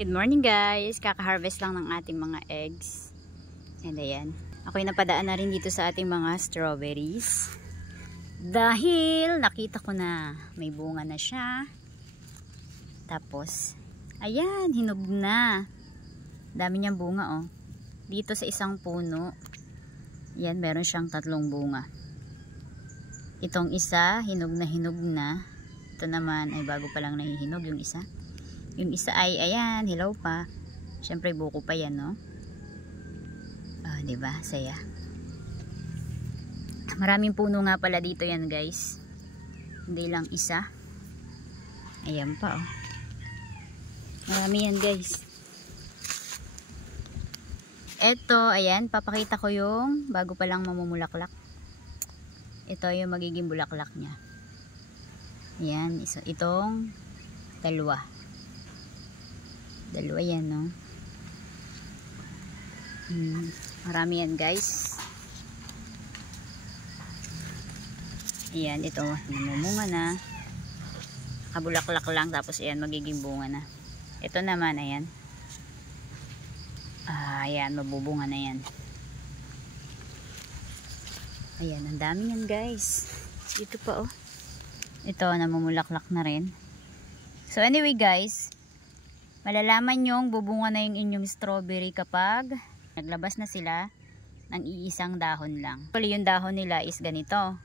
Good morning guys, kaka-harvest lang ng ating mga eggs. And ayan, ako'y napadaan na rin dito sa ating mga strawberries. Dahil nakita ko na may bunga na siya. Tapos, ayan, hinog na. Dami niyang bunga oh. Dito sa isang puno, yan, meron siyang 3 bunga. Itong isa, hinog na. Ito naman ay bago pa lang nahihinog yung isa. Yung isa ay ayan, hilaw pa. Syempre buko pa yan, no? Ah, 'di ba? Saya. Maraming puno nga pala dito yan, guys. Hindi lang isa. Ayan pa, oh. Marami yan, guys. Eto, ayan, papakita ko yung bago pa lang mamumulaklak. Ito yung magiging bulaklak niya. Ayan, itong dalawa yan, no? Marami yan, guys. Ayan, ito namumunga na, kabulaklak lang, tapos ayan, magiging bunga na. Ito naman, ayan, ayan, mabubunga na yan. Ayan, ang dami yan, guys. Dito pa, oh. Ito, namumulaklak na rin. So anyway, guys, malalaman yung bubunga na yung inyong strawberry kapag naglabas na sila ng iisang dahon lang. Actually, yung dahon nila is ganito.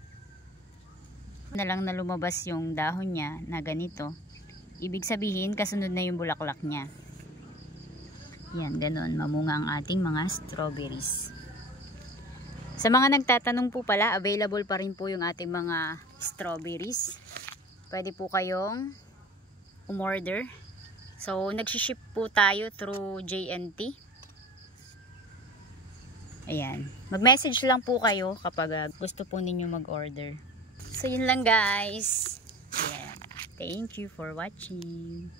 Na lang na lumabas yung dahon niya na ganito. Ibig sabihin, kasunod na yung bulaklak niya. Yan, ganun. Mamunga ang ating mga strawberries. Sa mga nagtatanong po pala, available pa rin po yung ating mga strawberries. Pwede po kayong umorder. So, nagsiship po tayo through JNT. Ayan. Mag-message lang po kayo kapag gusto po ninyo mag-order. So, yun lang guys. Ayan. Thank you for watching.